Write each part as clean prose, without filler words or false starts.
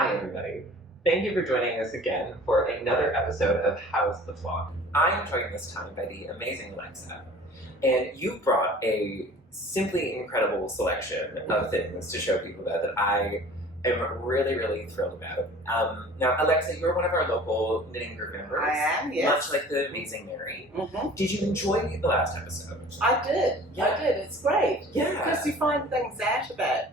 Hi everybody. Thank you for joining us again for another episode of How's the Flock. I am joined this time by the amazing Alexa, and you brought a simply incredible selection of things to show people that I am really, really thrilled about. Now, Alexa, you're one of our local knitting group members. I am, yes. Much like the amazing Mary. Mm-hmm. Did you enjoy the last episode? I did. Yeah. I did. It's great. Yeah. Because you find things out about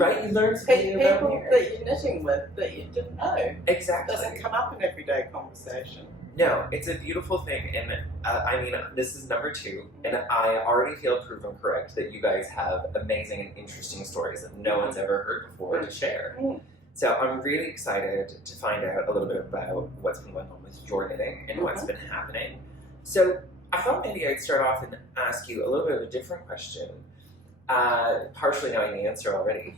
right, you learn something about people Mary. that you're knitting with that you didn't know. Exactly. It doesn't come up in everyday conversation. No, it's a beautiful thing, and I mean, this is number 2, and I already feel proven correct that you guys have amazing and interesting stories that no one's ever heard before to share. Mm. So I'm really excited to find out a little bit about what's been going on with your knitting and what's been happening. So I thought maybe I'd start off and ask you a little bit of a different question, partially knowing the answer already.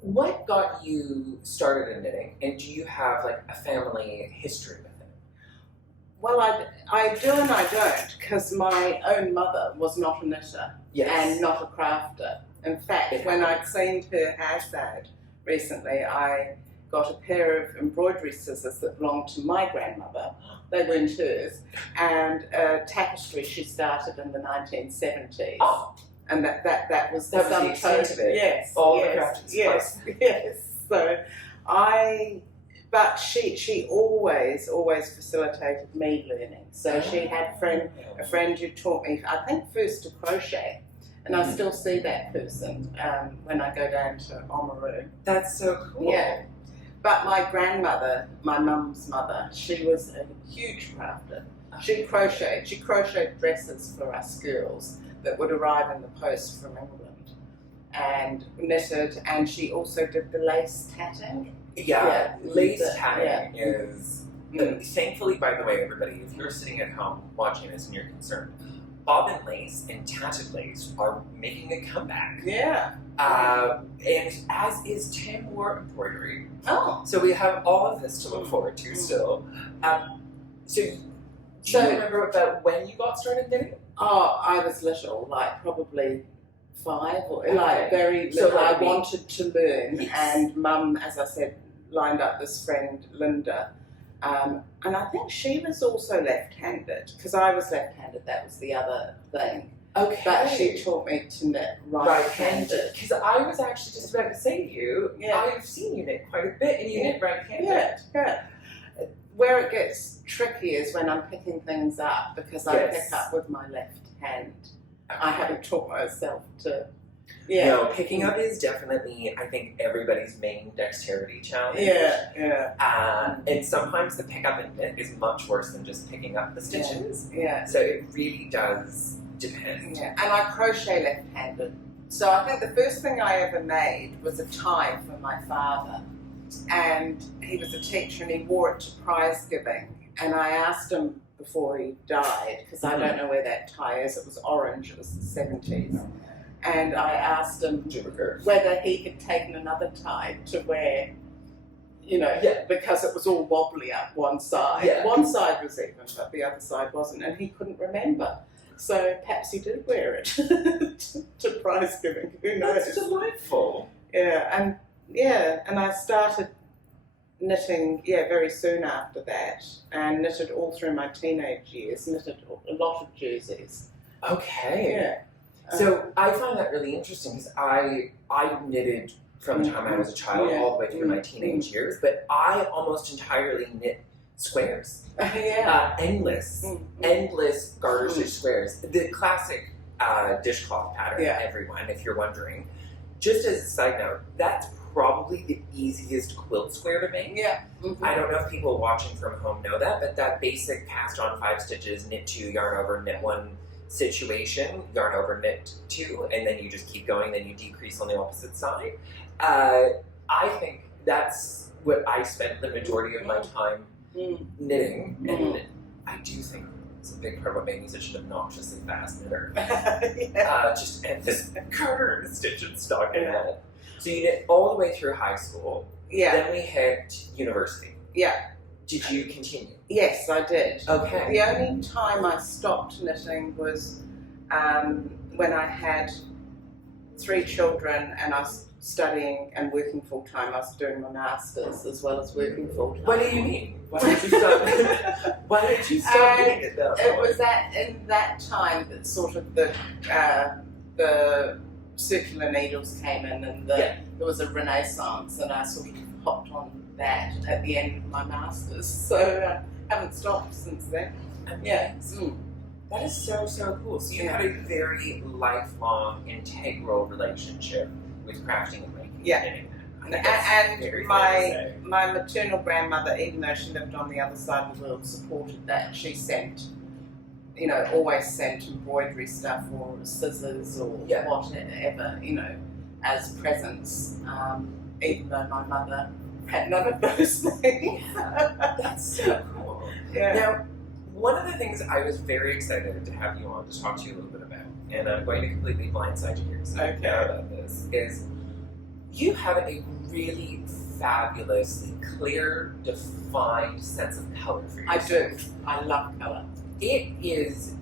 What got you started in knitting, and do you have like a family history with it? Well, I do and I don't, because my own mother was not a knitter and not a crafter. In fact, when I'd seen her house out recently, I got a pair of embroidery scissors that belonged to my grandmother. They weren't hers. And a tapestry she started in the 1970s. Oh. And that was the extent of it. Yes. All yes, the crafting yes, yes. So but she always facilitated me learning. So she had a friend who taught me, I think first to crochet. And I still see that person when I go down to Oamaru. That's so cool. Yeah. But my grandmother, my mum's mother, she was a huge crafter. She crocheted dresses for us girls that would arrive in the post from England, and knitted, and she also did the lace tatting. Yeah, lace tatting is, thankfully, by the way, everybody, if you're sitting at home watching this and you're concerned, bobbin lace and tatted lace are making a comeback. Yeah. And as is tambour embroidery. Oh. So we have all of this to look forward to still. So do you remember about when you got started knitting? Oh, I was little, like probably 5 or like very little. So I wanted to learn, and Mum, as I said, lined up this friend, Linda. And I think she was also left-handed, because I was left-handed, that was the other thing. Okay. But she taught me to knit right-handed. Because I was actually just about to say to you, I've seen you knit quite a bit, and you knit right-handed. Yeah. Where it gets tricky is when I'm picking things up, because I pick up with my left hand. I haven't taught myself to. Yeah. No, picking up is definitely, I think, everybody's main dexterity challenge. Yeah. And sometimes the pickup and knit is much worse than just picking up the stitches. Yeah. So it really does depend. Yeah. And I crochet left-handed. So I think the first thing I ever made was a tie for my father. And he was a teacher and he wore it to prize giving. And I asked him before he died, because I don't know where that tie is, it was orange, it was the 70s. And I asked him whether he had taken another tie to wear, because it was all wobbly up one side. Yeah. One side was even, but the other side wasn't, and he couldn't remember. So perhaps he did wear it to prize giving. Who knows? That's delightful. And I started knitting, very soon after that, and knitted all through my teenage years, knitted a lot of jerseys. Okay. Yeah. So I find that really interesting, because I knitted from the time I was a child all the way through my teenage years, but I almost entirely knit squares. Endless garter stitch squares. The classic dishcloth pattern, everyone, if you're wondering. Just as a side note, that's probably the easiest quilt square to make. Yeah. I don't know if people watching from home know that, but that basic cast on 5 stitches, knit 2, yarn over, knit 1 situation, yarn over, knit 2, and then you just keep going, then you decrease on the opposite side. I think that's what I spent the majority of my time knitting, and I do think it's a big part of what made me such an obnoxiously fast knitter. Just and this garter and stitch and stockinette. So you knit all the way through high school. Yeah. Then we hit university. Yeah. Did you continue? Yes, I did. Okay. The only time I stopped knitting was when I had 3 children and I studying and working full time. I was doing my masters as well as working full time. What do you mean? Why did you stop? Why did you stop doing it though? It was in that time that sort of the circular needles came in, and there was a renaissance, and I sort of hopped on that at the end of my masters. So haven't stopped since then. Amazing. That is so cool. So you had a very lifelong, integral relationship with crafting and making. And my maternal grandmother, even though she lived on the other side of the world, supported that. She sent, always sent embroidery stuff or scissors or whatever, as presents, even though my mother had none of those things. That's so cool. Now, one of the things I was very excited to have you on to talk to you a little bit about, and I'm going to completely blindside you here because I don't care about this, is you have a really fabulously clear, defined sense of color for yourself. I do. I love color. It is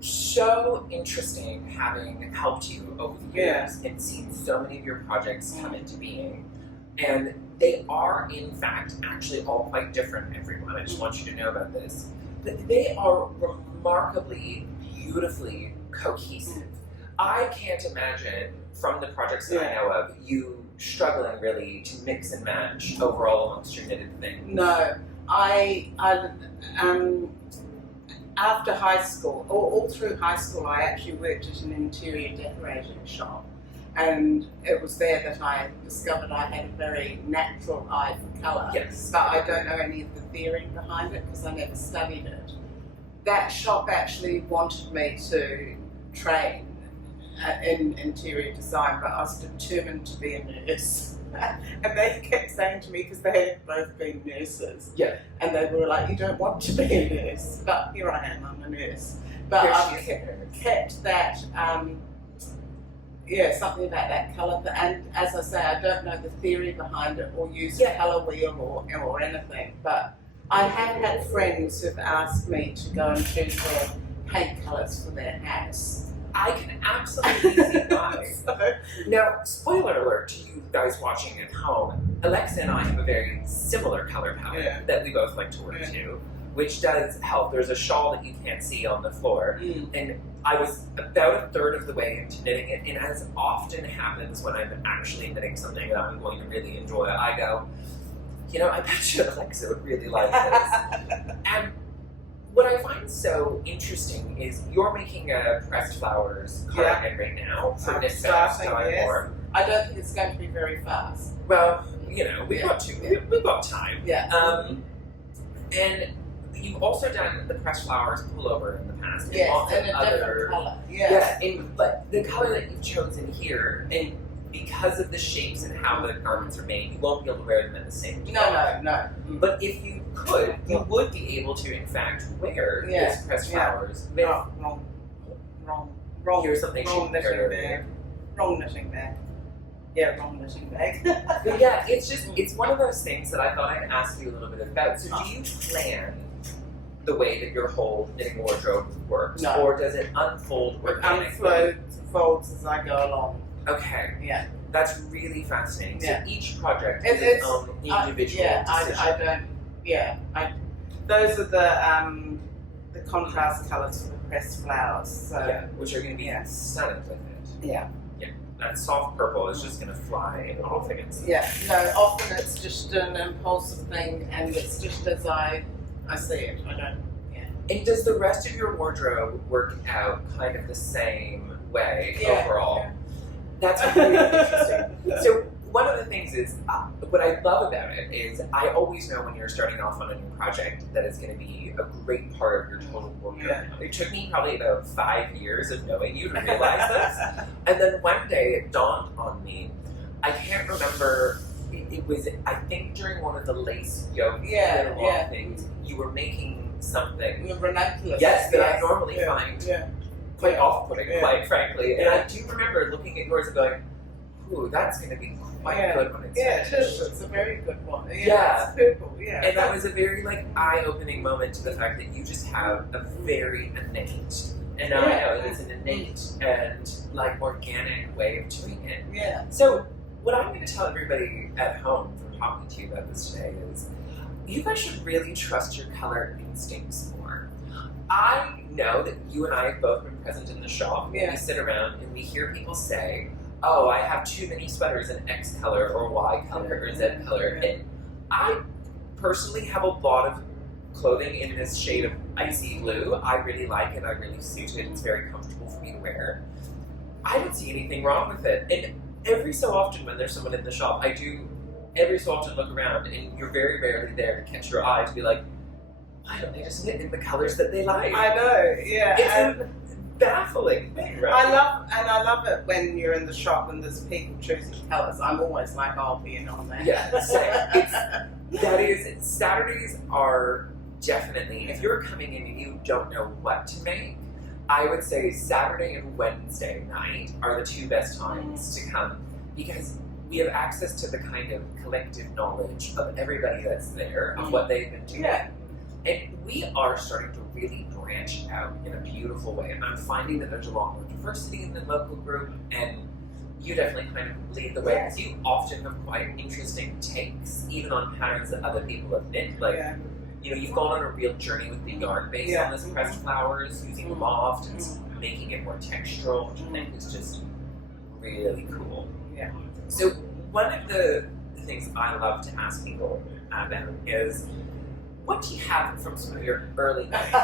so interesting having helped you over the years and seen so many of your projects come into being. And they are, in fact, actually all quite different, everyone. I just want you to know about this. But they are remarkably, beautifully cohesive. I can't imagine, from the projects that I know of, you struggling really to mix and match overall amongst your knitted things. No, I after high school, all through high school, I actually worked at an interior decorating shop, and it was there that I discovered I had a very natural eye for colour. Yes. But I don't know any of the theory behind it because I never studied it. That shop actually wanted me to train in interior design, but I was determined to be a nurse. And they kept saying to me, because they had both been nurses, and they were like, you don't want to be a nurse, but here I am, I'm a nurse. But I've kept that, something about that colour, and as I say, I don't know the theory behind it or use a colour wheel or anything, but I have had friends who've asked me to go and choose their paint colours for their house. I can absolutely see why. Now, spoiler alert to you guys watching at home, Alexa and I have a very similar color palette that we both like to wear too, which does help. There's a shawl that you can't see on the floor, and I was about a third of the way into knitting it, and as often happens when I'm actually knitting something that I'm going to really enjoy, I go, I bet you Alexa would really like this. And what I find so interesting is you're making a pressed flowers cardigan right now for Knit Fest. I don't think it's going to be very fast. Well, we've got time. And you've also done the pressed flowers pullover in the past. Yes, and a different colour. But the color that you've chosen here, and because of the shapes and how the garments are made, you won't be able to wear them at the same time. No. But if you could, you would be able to, in fact, wear these pressed flowers. Wrong. Here's something wrong knitting bag. Wrong knitting bag. Yeah, wrong knitting bag. But it's one of those things that I thought I'd ask you a little bit about. So do you plan the way that your whole knitting wardrobe works? No. Or does it unfold organically? It unfolds as I go along. Okay. Yeah. That's really fascinating. So each project It's its own individual decision. Those are the contrast colours for the pressed flowers. So which are going to be stunning with it. Yeah. That soft purple is just going to fly off against it. Yeah. No, often it's just an impulsive thing, and it's just as I see it. I don't. Yeah. And does the rest of your wardrobe work out kind of the same way overall? Yeah. That's really interesting. So one of the things is, what I love about it is I always know when you're starting off on a new project that it's going to be a great part of your total wardrobe. It took me probably about 5 years of knowing you to realize this. And then one day it dawned on me, I can't remember, it was, I think during one of the lace yoke things, you were making something ranunculus. that I normally find quite off-putting, quite frankly. And I do remember looking at yours and going, ooh, that's going to be quite good when it's finished. It is. It's a very good one. Yeah. It's purple, And that was a very, eye-opening moment to the fact that you just have a very innate, and now I know that it's an innate and, organic way of doing it. Yeah. So, what I'm going to tell everybody at home from talking to you about this today is you guys should really trust your color instincts more. I know that you and I have both been present in the shop. Yeah. We sit around and we hear people say, oh, I have too many sweaters in X color or Y color or Z color. Yeah. And I personally have a lot of clothing in this shade of icy blue. I really like it. I really suit it. It's very comfortable for me to wear. I don't see anything wrong with it. And every so often when there's someone in the shop, I do every so often look around and you're very rarely there to catch your eye to be like, why don't they just knit in the colors that they like? I know, yeah. It's a baffling thing, right? I love it when you're in the shop and there's people choosing colours. I'm always like, I'll be in on that. Yeah, same. Saturdays are definitely, if you're coming in and you don't know what to make, I would say Saturday and Wednesday night are the two best times to come because we have access to the kind of collective knowledge of everybody that's there, of what they've been doing. Yeah. And we are starting to really branch out in a beautiful way. And I'm finding that there's a lot more diversity in the local group, and you definitely kind of lead the way because you often have quite interesting takes, even on patterns that other people have knit. Like, you know, you've gone on a real journey with the yarn base on this pressed flowers, using loft and making it more textural, which I think is just really cool. Yeah. So one of the things I love to ask people about is, what do you have from some of your early days?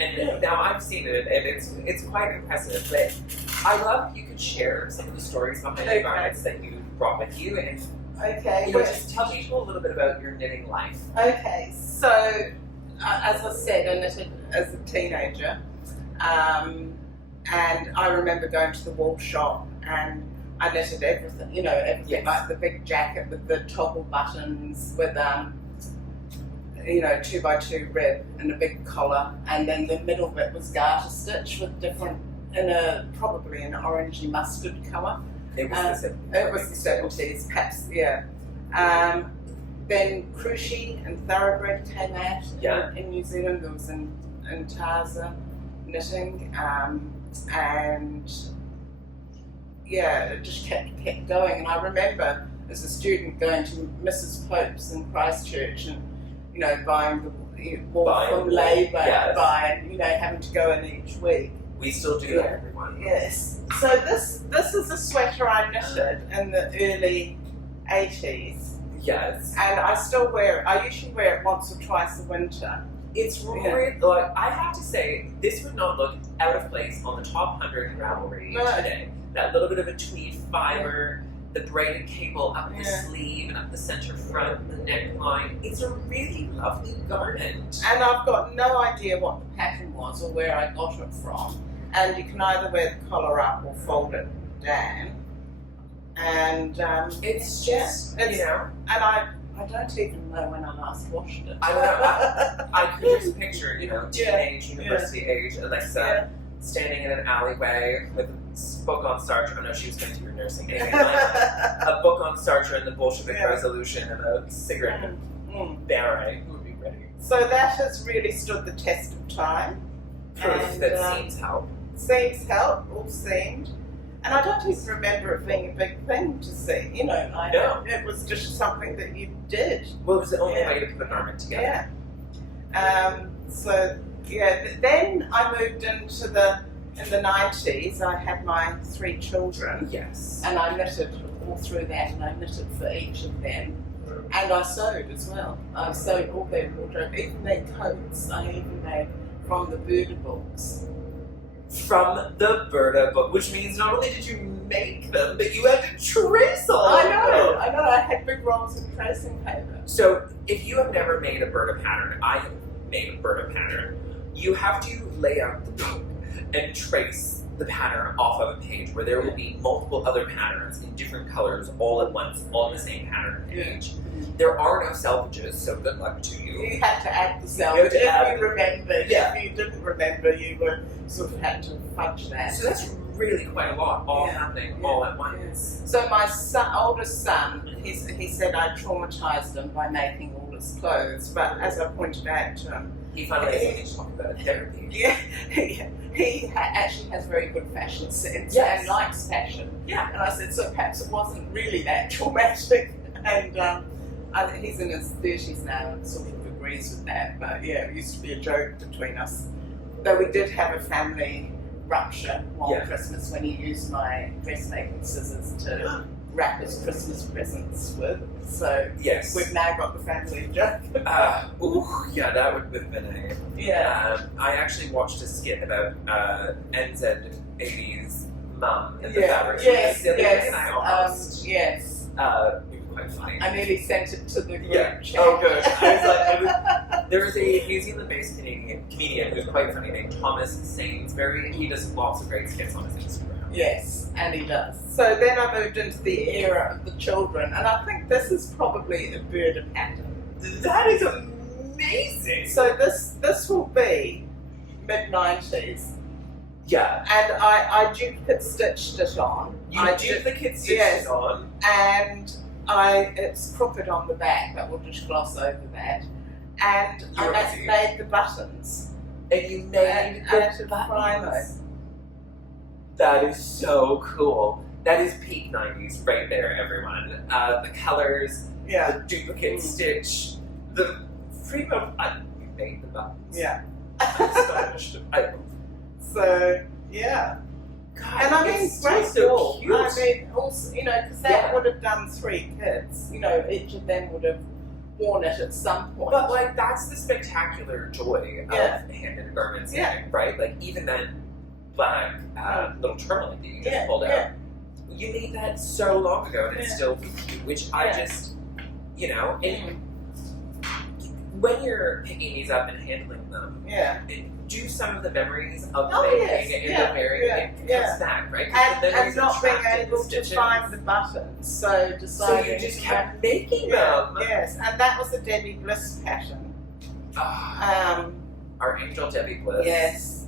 And now I've seen it, and it's quite impressive. But I love if you could share some of the stories behind the garments that you brought with you, and you know, just tell people a little bit about your knitting life. Okay, so as I said, I knitted as a teenager, and I remember going to the wool shop and I knitted everything. You know, everything like the big jacket with the toggle buttons with 2x2 rib and a big collar, and then the middle bit was garter stitch with different, probably an orangey mustard colour. It was the 70s, perhaps, yeah. Then Cruchy and Thoroughbred came out in New Zealand. There was in Taza knitting, and it just kept going. And I remember as a student going to Mrs. Pope's in Christchurch and buying the wool from labour, having to go in each week. We still do that, everyone. Yes. So this is a sweater I knitted in the early 80s. Yes. And I still wear it. I usually wear it once or twice a winter. It's really, like, I have to say, this would not look out of place on the top 100 Ravelry today. That little bit of a tweed fiber, the braided cable up the sleeve and up the center front, the neckline. It's a really lovely garment. And I've got no idea what the pattern was or where I got it from. And you can either wear the collar up or fold it down. And it's just, and I don't even know when I last washed it. I don't know. I could just picture, teenage, university age Alexa standing in an alleyway with a book on Sartre. Oh no, she was going to her nursing. Anyway, a book on Sartre and the Bolshevik Revolution and a cigarette beret. Who would be ready? So that has really stood the test of time. Proof that seems help. Seems help, all seemed. And I don't even remember it being a big thing to see. It was just something that you did. Well, it was the only way to put a garment together. Then I moved into in the 90s. I had my 3 children. Yes. And I knitted all through that, and I knitted for each of them. And I sewed as well. I sewed all their wardrobe, even their coats. I even made from the Burda books. From the Burda book, which means not only did you make them, but you had to trace all of them. I know. I had big rolls of tracing paper. So, if you have never made a Burda pattern, I have made a Burda pattern. You have to lay out the book and trace the pattern off of a page where there will be multiple other patterns in different colors all at once, all in the same pattern page. There are no selvages, so good luck to you. You had to add the selvage if you remembered. If you didn't remember, you were sort of had to fudge that. So that's really quite a lot, all happening all at once. So my oldest son, he said I traumatized him by making all his clothes, but as I pointed out to him, He finally has something to talk about in therapy. Yeah, he actually has very good fashion sense Yes. and likes fashion. Yeah. And I said, so perhaps it wasn't really that traumatic. And he's in his 30s now and sort of agrees with that. But yeah, it used to be a joke between us. Though we did have a family rupture one Christmas when he used my dressmaking scissors to wrap his Christmas presents with. So Yes. we've now got the family joke. Yeah, that would have been a... Yeah. I actually watched a skit about NZ80's mum in the fabric. Yes, And yes, I almost... yes. it was quite funny. I nearly sent it to the group chat. Oh, good. I was like, there was a New Zealand-based comedian who's quite funny named Thomas Sainsbury, and he does lots of great skits on his Instagram. Yes, and he does. So then I moved into the era of the children, and I think this is probably a birder pattern. That is amazing. So this will be mid-90s, Yeah. and I duplicate stitched it on. You duplicate stitched yes. it on. And it's crooked on the back, but we'll just gloss over that. And I made the buttons. And you made the buttons. That is so cool. That is peak 90s right there, everyone. The colors, the duplicate stitch, the freedom. You made the buttons. Yeah. I'm astonished. So, yeah. God, And I mean, it's great so ball. cute. I mean, also, because that would have done 3 kids. Each of them would have worn it at some point. But that's the spectacular joy of hand-knitted garments, right? Like even that black little turtleneck that you just pulled out. You made that so long ago, and it's still cute. Which I just, and when you're picking these up and handling them, do some of the memories of making and the wearing comes back, right? And not being able to find the buttons, so deciding. So you just kept making them. Yes, and that was the Debbie Bliss pattern. Our angel Debbie Bliss. Yes.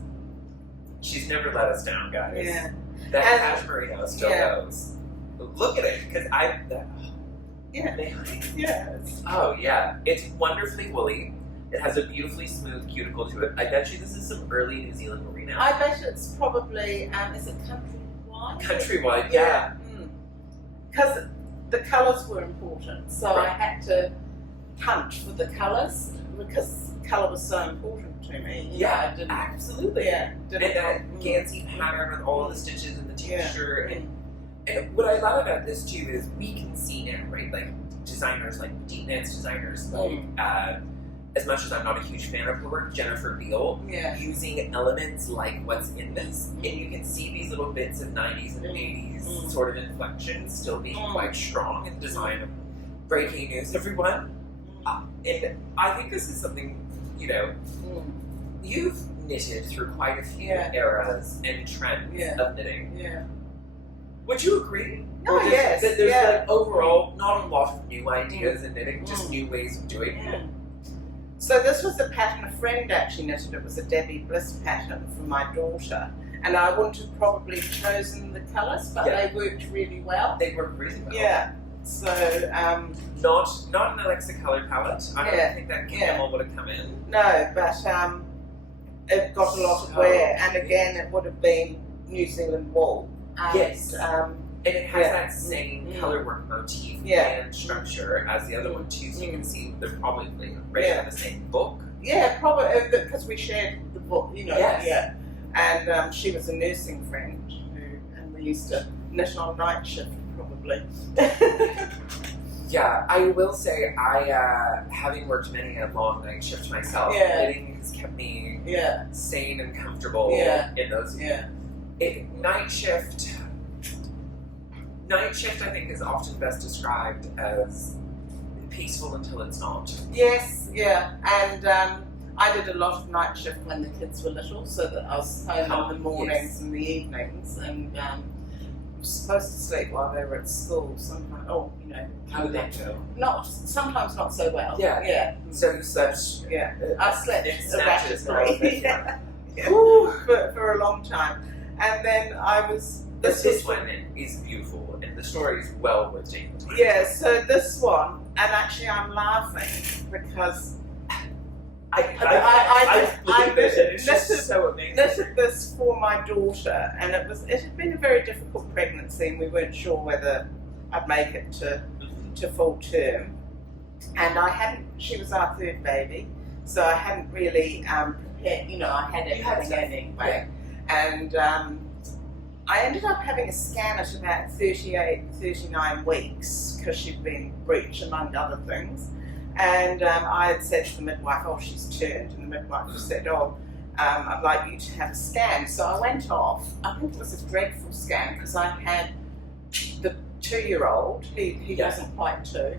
She's never let us down, guys. Yeah. That cashmere house still goes. Look at it, because Yes. Oh yeah, it's wonderfully woolly. It has a beautifully smooth cuticle to it. I bet you this is some early New Zealand merino. I bet it's probably, is it Countrywide? Countrywide, yeah. Because the colours were important, so I had to hunt for the colours because colour was so important to me. Yeah, I didn't, absolutely. Yeah, and that Gansey pattern with all of the stitches and the texture. And what I love about this too is we can see now, right? Like designers like PetiteKnits, designers like, as much as I'm not a huge fan of her work, Jennifer Beal, using elements like what's in this. And you can see these little bits of 90s and 80s sort of inflections still being quite strong in the design of breaking news, everyone. And I think this is something, you've knitted through quite a few eras and trends of knitting. Yeah. Would you agree? Oh, yes. That there's like overall not a lot of new ideas in knitting, just new ways of doing it. So this was a pattern a friend actually knitted. It was a Debbie Bliss pattern for my daughter. And I wouldn't have probably chosen the colours, but they worked really well. They worked really well. Yeah. So, not an Alexa colour palette. I don't think that camel would have come in. No, but it got a lot of wear, and again, it would have been New Zealand wool. Yes. And it has that same colour work motif and structure as the other one too, so you can see they're probably right in the same book. Yeah, probably, because we shared the book, Yes. Yeah. And she was a nursing friend, and we used to knit on night shift, probably. Yeah, I will say, having worked many a long night shift myself, knitting has kept me sane and comfortable in those. Yeah. Night shift, I think, is often best described as peaceful until it's not. Yes, and I did a lot of night shift when the kids were little, so that I was home in the mornings and the evenings, and I was supposed to sleep while they were at school. Sometimes, How did that go? Sometimes not so well. Yeah. So you slept. Yeah, I slept snatches for a long time, and then I was. This one is beautiful, and the story is well worth taking the time. Yeah, so this one, and actually I'm laughing because I believe it. It's just so amazing. Knitted this for my daughter, and it had been a very difficult pregnancy, and we weren't sure whether I'd make it to full term. And she was our third baby, so I hadn't really prepared, I had everything anyway. And I ended up having a scan at about 39 weeks, because she'd been breech, among other things. And I had said to the midwife, oh, she's turned. And the midwife said, oh, I'd like you to have a scan. So I went off. I think it was a dreadful scan, because I had the 2-year-old, he wasn't quite 2,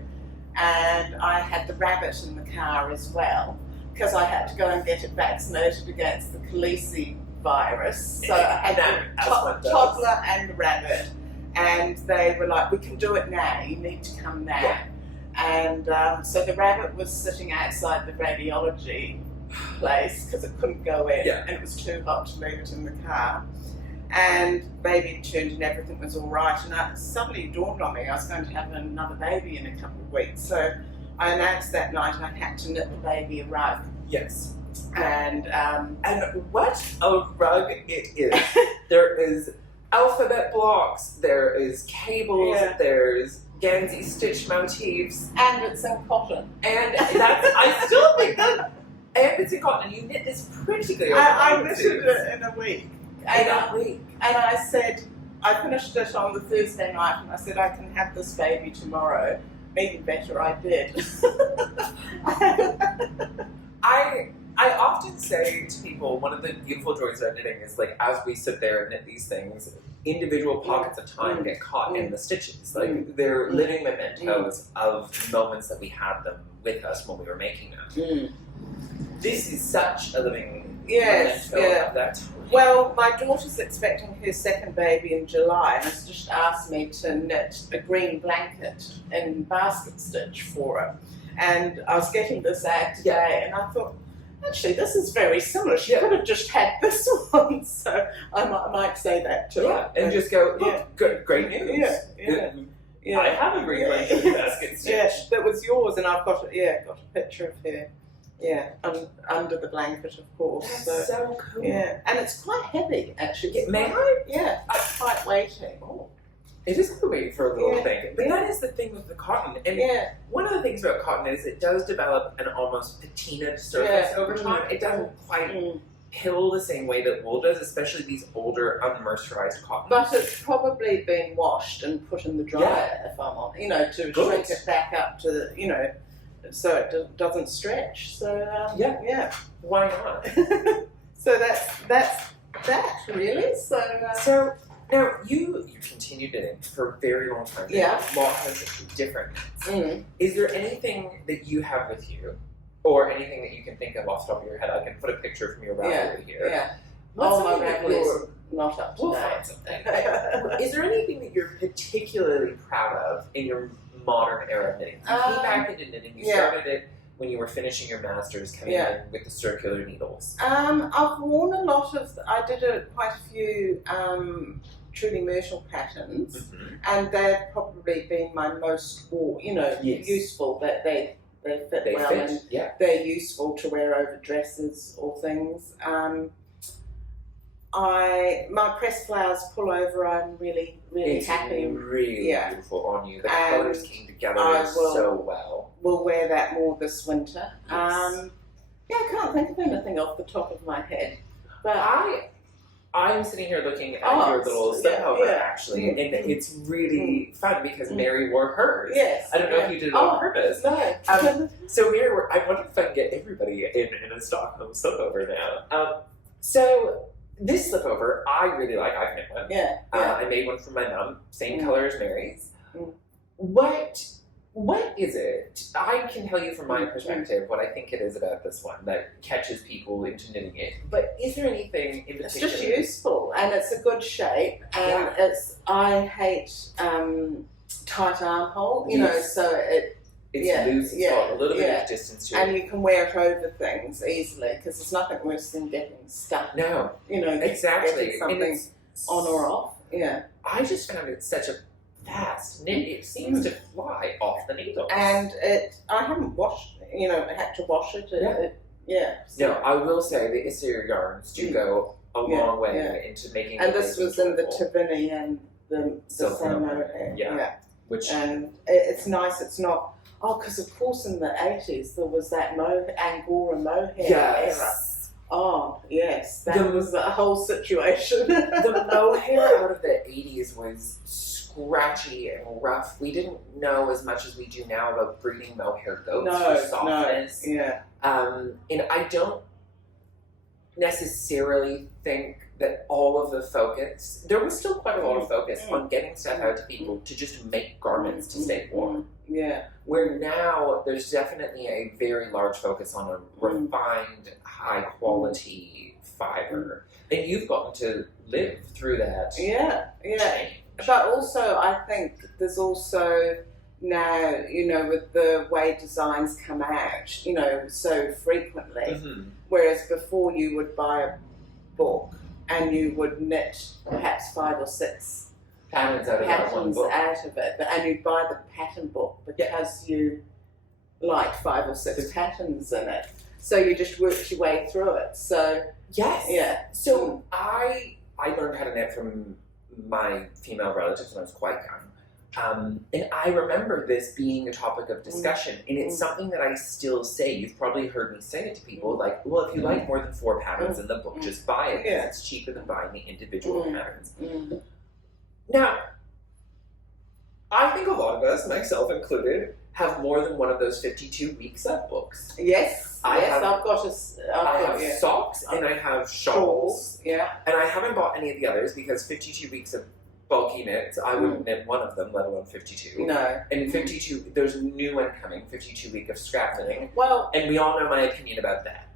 and I had the rabbit in the car as well, because I had to go and get it vaccinated against the Khaleesi virus. So I had the toddler and the rabbit, and they were like, we can do it now, you need to come now. Yeah. And so the rabbit was sitting outside the radiology place, because it couldn't go in, and it was too hot to leave it in the car. And baby turned and everything was all right, and it suddenly dawned on me I was going to have another baby in a couple of weeks. So I announced that night I had to knit the baby a rug. Yes. And what a rug it is. There is alphabet blocks, there is cables, there's Gansey stitch motifs. And it's in cotton. And I still think that, and it's in cotton, and you knit this pretty good. I knitted it in a week. And I said, I finished it on the Thursday night, and I said, I can have this baby tomorrow. Even better, I did. I often say to people, one of the beautiful joys about knitting is, like, as we sit there and knit these things, individual pockets of time get caught in the stitches. Like, they're living mementos of moments that we had them with us when we were making them. This is such a living memento of that time. Well, my daughter's expecting her second baby in July, and has just asked me to knit a green blanket in basket stitch for her. And I was getting this out today, and I thought, actually, this is very similar. She could have just had this one, so I might say that to her. And just go, look, great news. I have a green blanket in basket stitch. Yeah, that was yours, and I've got a picture of her. Yeah, under the blanket, of course. That's so cool. Yeah, and it's quite heavy, actually. May I? Yeah, it's quite weighty. Oh. It is quite weighty for a little thing. But that is the thing with the cotton. And one of the things about cotton is it does develop an almost patinaed surface over time. It doesn't quite pill the same way that wool does, especially these older, unmercerized cottons. But it's probably been washed and put in the dryer, if I'm on, to shrink it back up to, so it doesn't stretch. So why not? So that's that really. So now you continued knitting for a very long time. Lots of different knits. Is there anything that you have with you, or anything that you can think of off the top of your head? I can put a picture from your Ravelry here. Yeah. My Ravelry is not up to date. We'll find something. Is there anything that you're particularly proud of in your modern era of knitting? You came back into knitting. You started it when you were finishing your master's, coming in with the circular needles. I've worn a lot of. I did quite a few Trudy Myrtle patterns, and they've probably been my most, useful. That they fit well, and they're useful to wear over dresses or things. My pressed flowers pullover, I'm really happy. Really beautiful on you. The colours came together so well. We'll wear that more this winter. I can't think of anything off the top of my head. But I'm sitting here looking at your little Slipover actually, and it's really fun because Mary wore hers. Yes. I don't know if you did it on purpose. No. So I wonder if I can get everybody in a Stockholm Slipover now. So this Slipover, I really like. I've knit one. I made one for my mum, same color as Mary's. What is it? I can tell you from my perspective what I think it is about this one that catches people into knitting it. But is there anything in particular? It's just useful, and it's a good shape, and I hate tight armhole, so it's loose, it's got a little bit of distance to it. And you can wear it over things easily, because there's nothing worse than getting stuck. No. Exactly. Getting something on or off. I just found it such a fast knit. It seems to fly off the needle. And I haven't washed, I had to wash it. Yeah. No, I will say the Exeter yarns do go a long way into making. And this was in the enjoyable. Tivini and the Silk same mohair. mohair. Yeah. Which And it's nice. It's not. Oh, because of course in the 80s there was that Angora mohair era. yes, Oh, yes, that was the whole situation. the mohair out of the 80s was scratchy and rough. We didn't know as much as we do now about breeding mohair goats for softness. Yeah. And I don't necessarily think that all of the focus, there was still quite a lot of focus on getting stuff out to people to just make garments to stay warm. Yeah. Where now there's definitely a very large focus on a refined, high quality fiber. And you've gotten to live through that. Yeah. change. But also, I think there's also now, with the way designs come out, so frequently, whereas before you would buy a book and you would knit perhaps 5 or 6 Patterns out of that one patterns book. out of it, and you'd buy the pattern book because you liked 5 or 6 patterns in it. So you just worked your way through it. So Yes. yeah. So I learned how to knit from my female relatives when I was quite young. And I remember this being a topic of discussion, and it's something that I still say. You've probably heard me say it to people, like, well, if you like more than 4 patterns in the book, just buy it, because it's cheaper than buying the individual patterns. Now, I think a lot of us, myself included, have more than one of those 52 weeks of books. Yes. I have socks and I have shawls. Yeah. And I haven't bought any of the others because 52 weeks of bulky knits, I wouldn't knit one of them, let alone 52. No. And 52, there's a new one coming, 52 week of scrap knitting. Well, And we all know my opinion about that.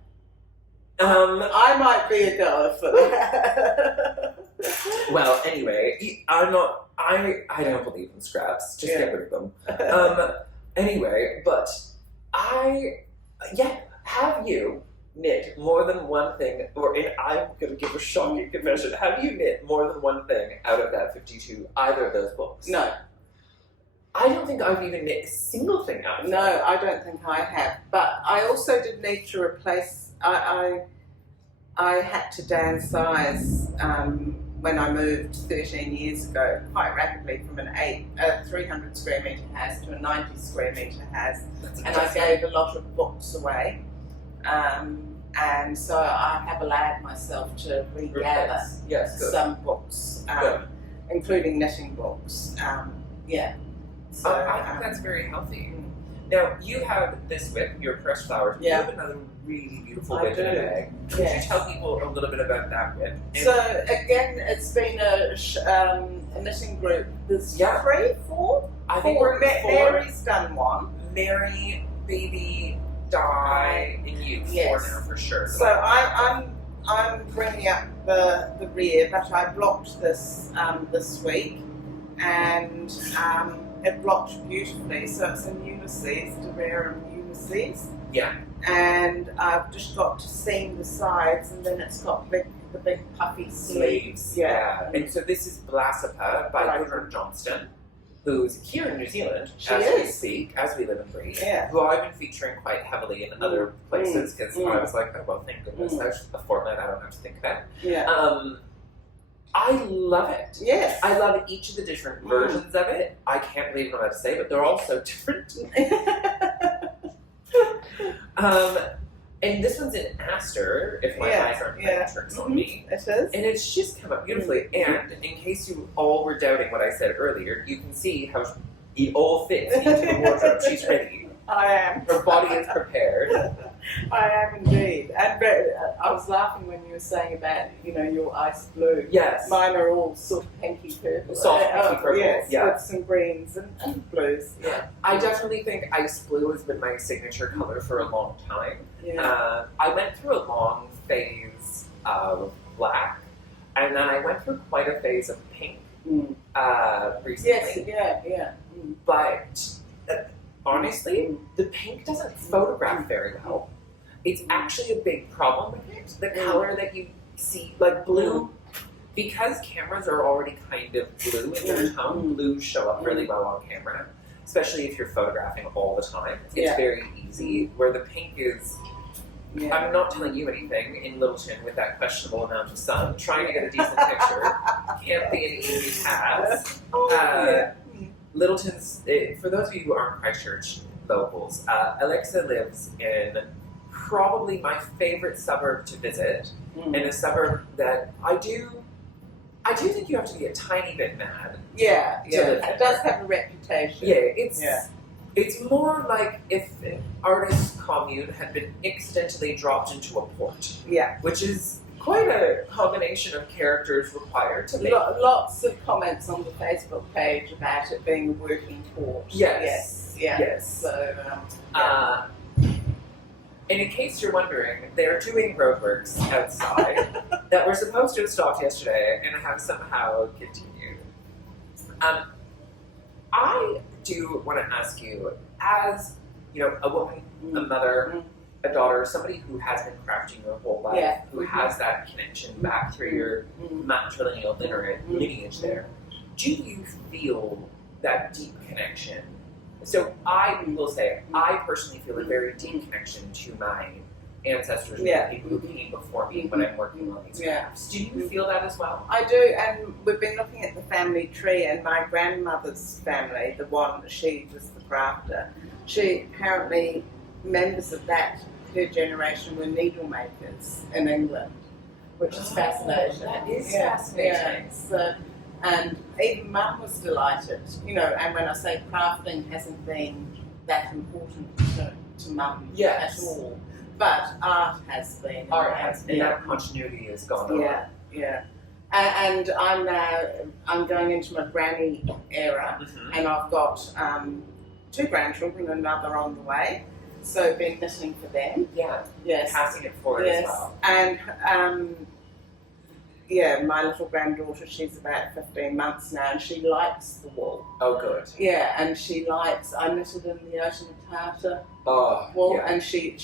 I might be a goer for that. Well, anyway, I don't believe in scraps. Just get rid of them. Anyway, but have you knit more than one thing, and I'm going to give a shocking confession, have you knit more than one thing out of that 52, either of those books? No. I don't think I've even knit a single thing out of them. No, I don't think I have. But I also did need to replace, I had to downsize when I moved 13 years ago, quite rapidly, from a 300 square metre house to a 90 square metre house. And I gave a lot of books away. And so I have allowed myself to regather some books, including knitting books. So I think that's very healthy. Now, you have this whip, your pressed flowers. You have another really beautiful whip in a bag. Could you tell people a little bit about that whip? So, again, it's been a knitting group. There's 3, 4? I think four. we're 4. Mary's done one. Mary, Baby, Di, and you. 4 now for sure. So I'm bringing up the rear, but I blocked this this week, and it blocked beautifully. So it's in Ulysses, De Vera Ulysses. Yeah. And I've just got to seam the sides, and then it's got the big puffy sleeves. Yeah. And so this is Blasipa by Gudrun Johnston, who's here in New Zealand we speak, as we live and breathe, who I've been featuring quite heavily in other places, because I was like, oh, well, thank goodness, there's a fortnight I don't have to think about. Yeah. I love it. Yes. I love each of the different versions of it. I can't believe what I'm about to say, but they're all so different. And this one's in Aster, if my eyes aren't playing tricks on me. It is. And it's just come up beautifully. And in case you all were doubting what I said earlier, you can see how it all fits into the wardrobe. She's ready. I am. Her body is prepared. I am indeed. And I was laughing when you were saying about, your ice blue. Yes. Mine are all sort of pinky purple. Soft pinky purple. Yes, yeah. with some greens and blues. Yeah. I definitely think ice blue has been my signature color for a long time. Yeah. I went through a long phase of black, and then I went through quite a phase of pink recently. Yes, yeah. But honestly, the pink doesn't photograph very well. It's actually a big problem with it. The color that you see, like blue, because cameras are already kind of blue in their tone, blues show up really well on camera, especially if you're photographing all the time. It's very easy, where the pink is Yeah. I'm not telling you anything in Littleton with that questionable amount of sun. Trying to get a decent picture can't be an easy task. Littleton's, for those of you who aren't Christchurch locals, Alexa lives in probably my favorite suburb to visit, and a suburb that I do think you have to be a tiny bit mad. Yeah, to live it there. does have a reputation. Yeah, it's more like if an artist commune had been accidentally dropped into a port. Yeah. Which is quite a combination of characters required to make. Lots of comments on the Facebook page about it being a working port. Yes. So, and in case you're wondering, they're doing roadworks outside that were supposed to have stopped yesterday and have somehow continued. I do want to ask you, as a woman, a mother, a daughter, somebody who has been crafting your whole life, who has that connection back through your matrilineal lineage there, do you feel that deep connection? So I will say, I personally feel a very deep connection to my ancestors, the people who came before me when I'm working on these crafts. Do you feel that as well? I do, and we've been looking at the family tree, and my grandmother's family, the one, she was the crafter, she apparently, members of that, her generation were needle makers in England, which is fascinating. That is fascinating. Yeah. So, and even Mum was delighted, and when I say crafting hasn't been that important to Mum at all, but art has been. And that continuity has gone on. Yeah. And I'm going into my granny era, and I've got 2 grandchildren, another on the way. So been knitting for them. Yeah. Yes. Passing it forward as well. And my little granddaughter, she's about 15 months now, and she likes the wool. Oh, good. Yeah, and I knitted in the Otamatata wool, and she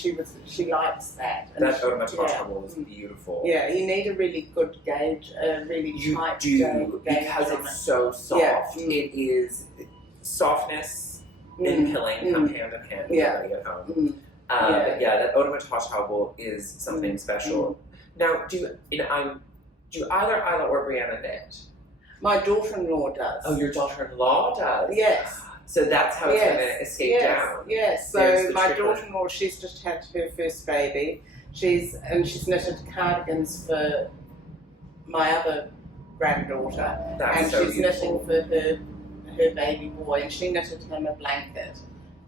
likes that. And that Otamatata wool is beautiful. Yeah, you need a really good gauge, a really tight gauge. You do, because it's so soft. It is softness and pilling come hand in hand at home. But that Otamatata wool is something special. Now, do either Isla or Brianna knit? My daughter-in-law does. Oh, your daughter-in-law does? Yes. So that's how it's going to escape down. Yes. So my daughter-in-law, she's just had her first baby. She's knitted cardigans for my other granddaughter, and so she's knitting for her baby boy, and she knitted him a blanket.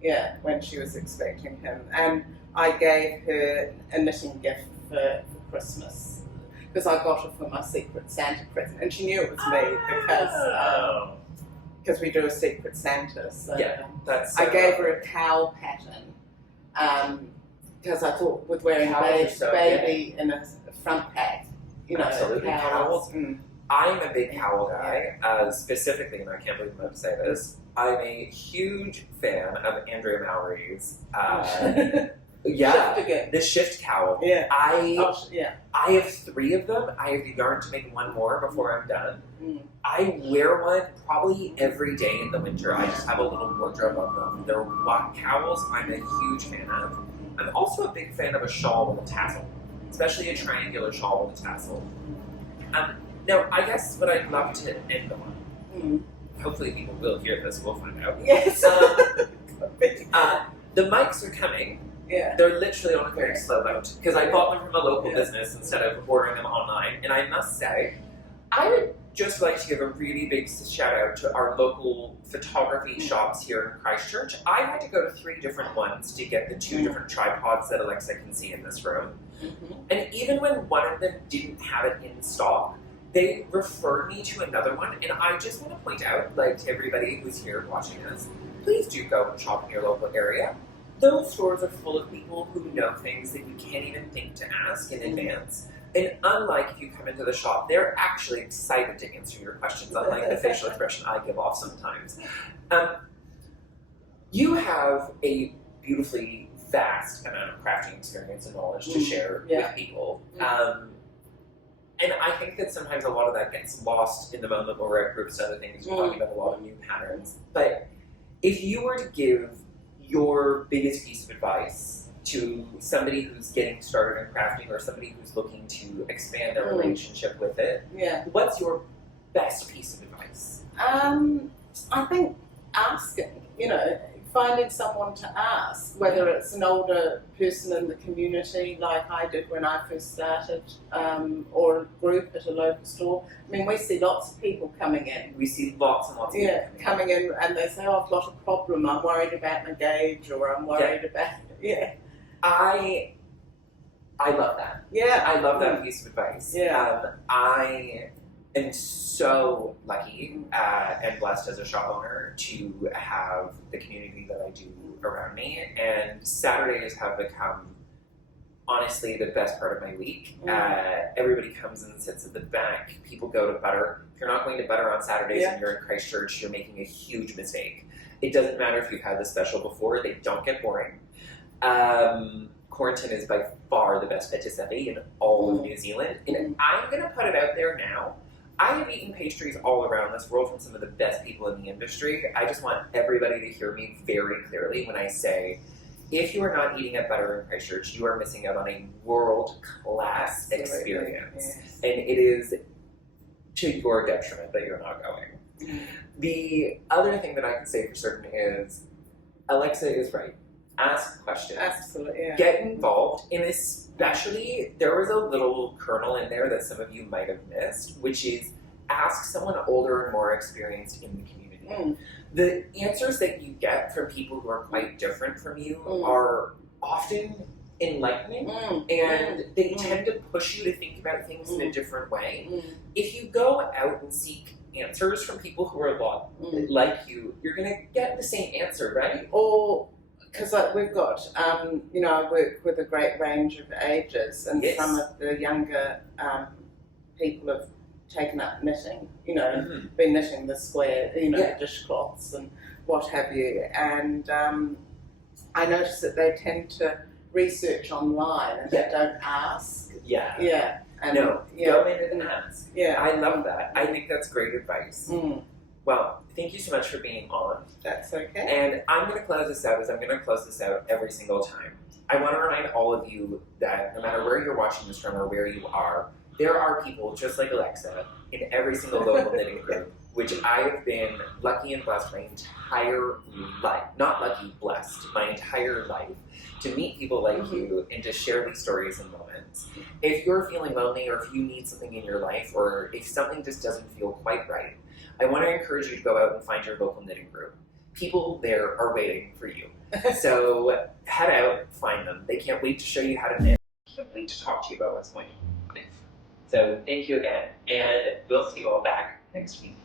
Yeah, when she was expecting him, and I gave her a knitting gift for Christmas. Because I got it for my Secret Santa present, and she knew it was me because we do a Secret Santa. So that's. I gave her a cowl pattern because I thought with wearing a baby in a front pack, absolutely cowls. I'm a big cowl guy, specifically, and I can't believe I'm about to say this. I'm a huge fan of Andrea Mallory's. The shift cowl. I have 3 of them. I have the yarn to make 1 more before I'm done. I wear one probably every day in the winter. I just have a little wardrobe of them. They're cowls I'm a huge fan of. I'm also a big fan of a shawl with a tassel, especially a triangular shawl with a tassel. Now, I guess what I'd love to end on, hopefully people will hear this, we'll find out. Yes. The mics are coming. Yeah. They're literally on a very slow boat because I bought them from a local business instead of ordering them online. And I must say, I would just like to give a really big shout out to our local photography shops here in Christchurch. I had to go to 3 different ones to get the 2 different tripods that Alexa can see in this room. And even when one of them didn't have it in stock, they referred me to another one. And I just want to point out, to everybody who's here watching us, please do go and shop in your local area. Those stores are full of people who know things that you can't even think to ask in advance. And unlike if you come into the shop, they're actually excited to answer your questions, unlike the facial expression I give off sometimes. You have a beautifully vast amount of crafting experience and knowledge to share with people. And I think that sometimes a lot of that gets lost in the moment where we're at groups and other things. You're talking about a lot of new patterns. But if you were to give your biggest piece of advice to somebody who's getting started in crafting or somebody who's looking to expand their relationship with it, what's your best piece of advice? I think asking, finding someone to ask, whether it's an older person in the community like I did when I first started, or a group at a local store. I mean, we see lots of people coming in. We see lots and lots of people coming in, and they say, "Oh, I've got a problem. I'm worried about my gauge, or I'm worried about I love that. Yeah, I love that piece of advice. Yeah, I am so lucky and blessed as a shop owner to have the community that I do around me, and Saturdays have become honestly the best part of my week. Everybody comes and sits at the back. People go to Butter. If you're not going to Butter on Saturdays and you're in Christchurch, you're making a huge mistake. It doesn't matter if you've had the special before, they don't get boring. Quarantine is by far the best patisserie in all of New Zealand, and I'm going to put it out there now. I have eaten pastries all around this world from some of the best people in the industry. I just want everybody to hear me very clearly when I say, if you are not eating at Butter in Christchurch, you are missing out on a world-class experience. And it is to your detriment that you're not going. The other thing that I can say for certain is, Alexa is right. Ask questions. Absolutely, Get involved, and especially, there was a little kernel in there that some of you might have missed, which is ask someone older and more experienced in the community. The answers that you get from people who are quite different from you are often enlightening, and they tend to push you to think about things in a different way. If you go out and seek answers from people who are a lot like you, you're going to get the same answer, right? Or because we've got, I work with a great range of ages, and some of the younger people have taken up knitting, been knitting the square, dishcloths and what have you. And I notice that they tend to research online and they don't ask. And, go in and ask. I love that. I think that's great advice. Well, thank you so much for being on. That's okay. And I'm going to close this out as I'm going to close this out every single time. I want to remind all of you that no matter where you're watching this from or where you are, there are people just like Alexa in every single local knitting group, which I have been lucky and blessed my entire life. Not lucky, blessed, my entire life to meet people like you and to share these stories and moments. If you're feeling lonely, or if you need something in your life, or if something just doesn't feel quite right, I want to encourage you to go out and find your local knitting group. People there are waiting for you. So head out, find them. They can't wait to show you how to knit. Can't wait to talk to you about what's going on. So thank you again, and we'll see you all back next week.